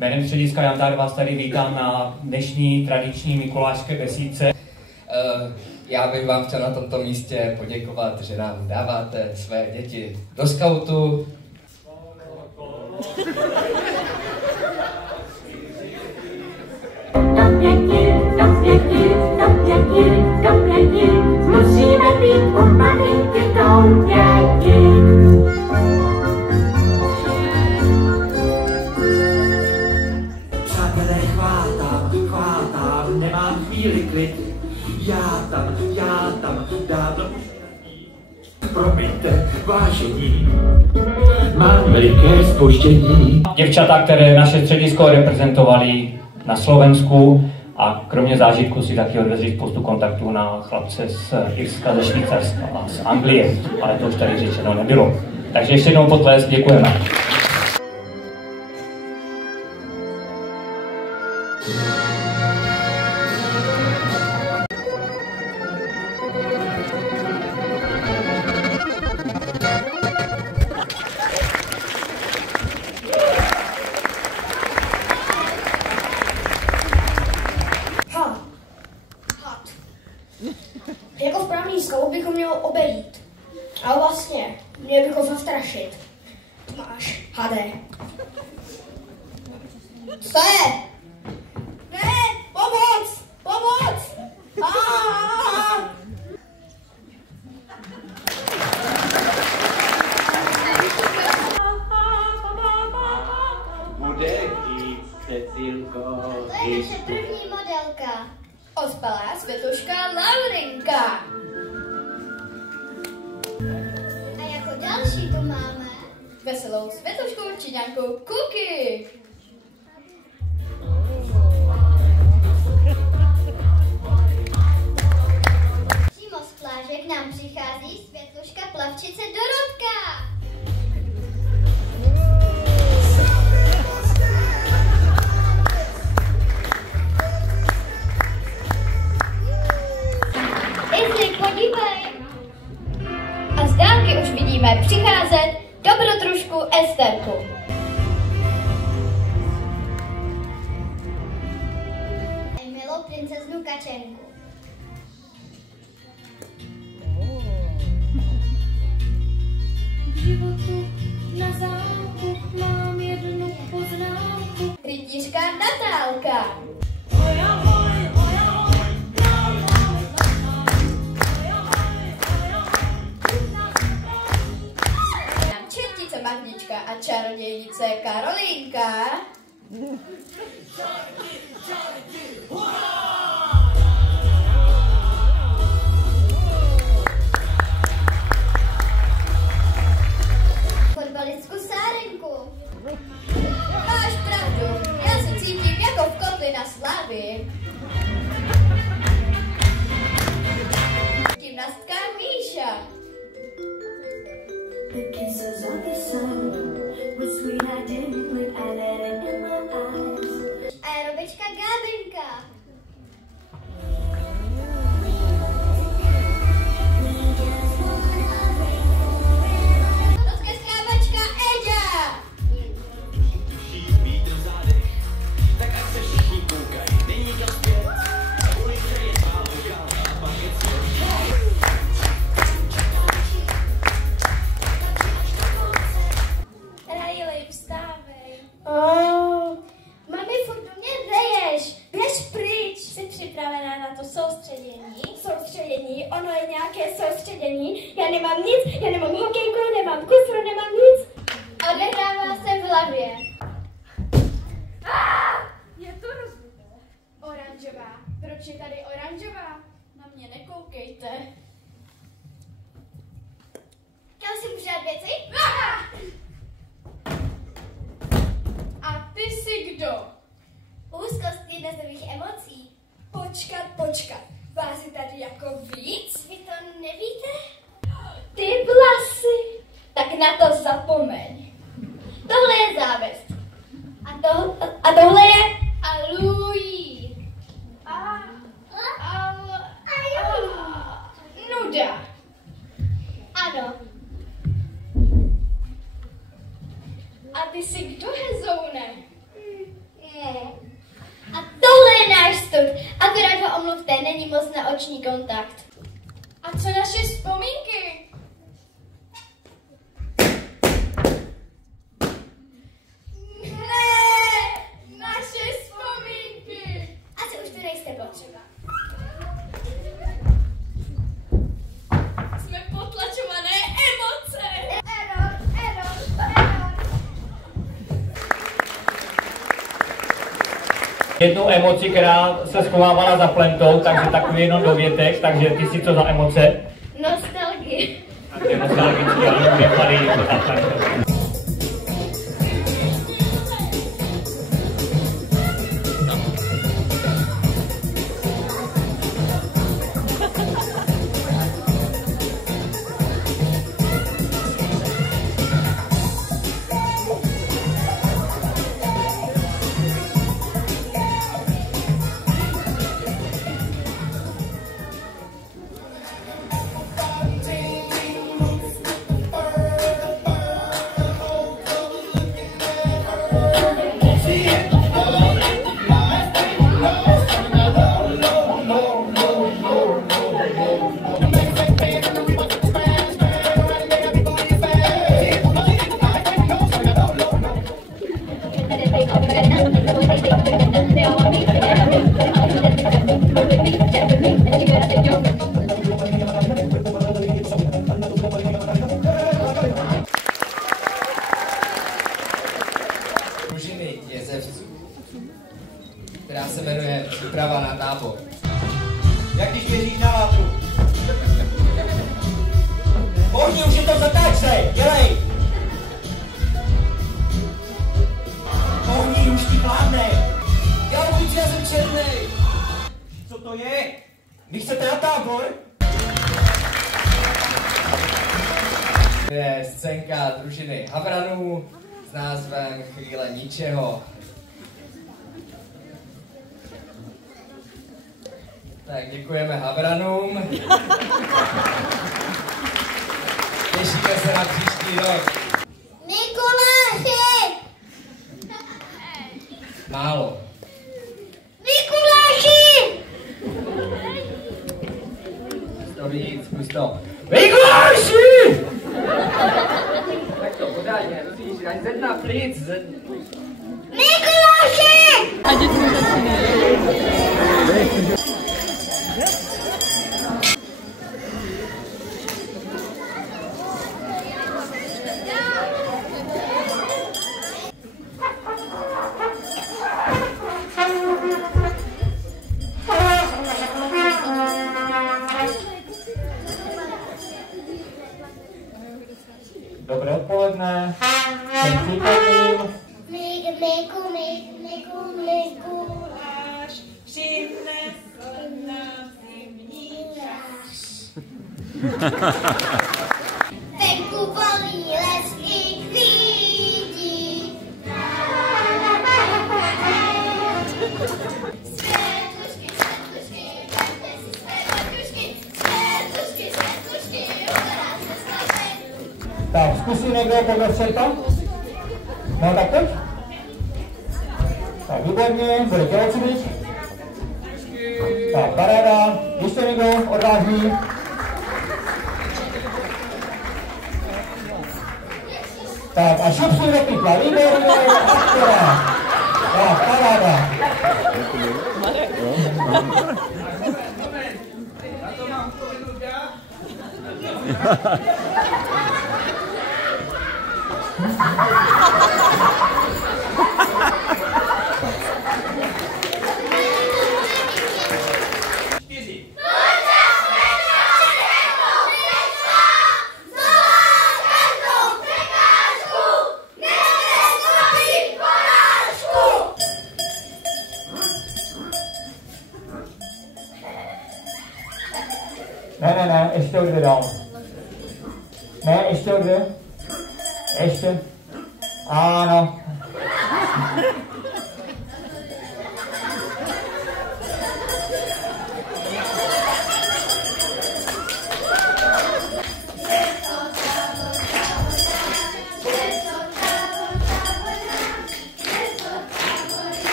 Jménem střediska Jandár vás tady vítám na dnešní tradiční mikulášské besídce. Já bych vám chtěl na tomto místě poděkovat, že nám dáváte své děti do skautu. Musíme být u malinky tou děti. Přátelé, chvátám, nemám chvíli klid. Já tam, dávno už není. Promiňte, vážení, mám veliké zpoždění. Děvčata, které naše středisko reprezentovali na Slovensku a kromě zážitku si taky odvezli spoustu kontaktů na chlapce z Irska, ze Švýcarska a z Anglie, ale to už tady řečeno nebylo. Takže ještě jednou potlesk, děkujeme. Jako správný skaut bychom měl obejít. Ale vlastně, měli bychom zastrašit. Máš, hade. Co je? Ne, pomoc! Pomoc! Bude jít, Cecilko, To je naše první modelka. Ospalá Světuška Laurinka. A jako další tu máme veselou Světušku Číňanku Kuky. Přímo z pláže k nám přichází Světuška Plavčice Dorotka. Podívej. A z dálky už vidíme přicházet dobrodružku Esterku. Milou princeznu Kačenku. V životu na zámku mám jednu poznámku. Rytířka Natálka. Magnička a čarodějnice Karolínka. Fotbalistku Sárenku. Máš pravdu, já se cítím jako v kotli na Slavii. Gymnastka Míša. The kisses of the sun were sweet, I didn't blink, I let it in my eyes. Aerobička Gabrinka. Rozkazkávačka Eďa. Mami, furt do mě veješ. Běž pryč. Jsi připravená na to soustředění? Soustředění? Ono je nějaké soustředění. Já nemám nic, já nemám hokejku, nemám kufru, nemám nic. Odehrává se v hlavě. Je to rozbité. Oranžová. Proč je tady oranžová? Na mě nekoukejte. Kam si můžu dát věci? A ty jsi kdo? Úzkost jednotlivých emocí. Počkat. Vás je tady jako víc? Vy to nevíte? Ty vlasy. Tak na to zapomeň. Tohle je závist. A tohle je Louis. Nuda. Ano. A ty jsi kdo, Hezoune? není moc na oční kontakt. A co naše vzpomínky? Ne, naše vzpomínky. Asi už tu nejste potřeba. Jsme potlačované emoce. Error. Jednu emoci, která se schovávala za plentou, takže takový jenom dovětek, takže ty si co za emoce? Nostalgie. Takže nostalgický, ale vypady za plentou. Družiny jezevců, která se jmenuje Příprava na tábor. Jak když běžíš na látru. Ohni, už je to zatáčej, dělej! Ohni, už ti vládnej! Já buď já jsem černej! Co to je? Vy chcete na tábor? To je scénka družiny Havranů s názvem Chvíle ničeho. Tak děkujeme Havranům. Těšíme se na příští rok. Mikuláši! Málo. Mikuláši! To víc, zkus to. Mikuláši! Tak to podáně, musíš ani ze dna plic. Mikuláši! Dobré odpoledne. Jsem přítomným. Mikuláš přinesl nám zimní ráž. Venku volí les i klídí. Světlušky, vemte si světlušky, hodná se slavej. Tak, zkusí někdo podle čerpa? No tak pojď. Tak, výborně, bude tělocvik. Tak, paráda. Ještě někdo odvážný? Tak, a šup si do pytla, výborně, akorát. Tak, paráda. Ne, ještě o dvě dál. Ne, ještě o dvě. Ještě. Ano.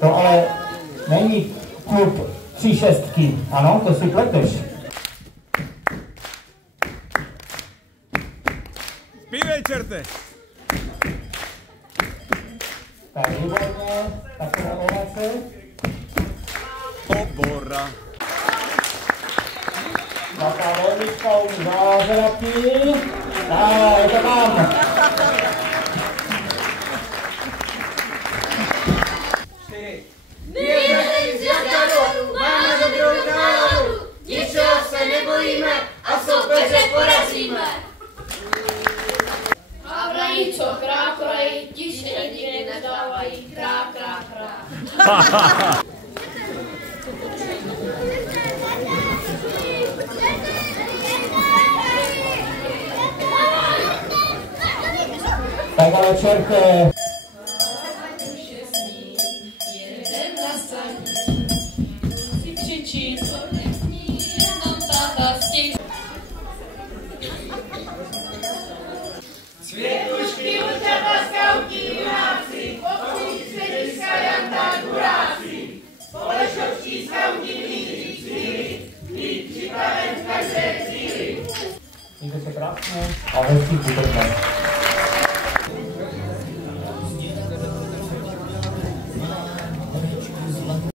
To ale není klub 3-6, ano, to si pleteš. Pívej, čerte! Tak výborně, takové ovace. Obora. Taká velmička umí zázraky. A je to tam. Máme dobrou náladu, ničeho se nebojíme a soupeře porazíme. Havrají, co krákorají, ti štědí nedávají, krá, krá, krá. Tak ale čerte. Světušky, učata, skauti, junáci, obcí, střediska, janta, kuráci, společnosti, skauti, míří cíly, být připraven v každé chvíli. Mějte se krásně a hezký vůbec.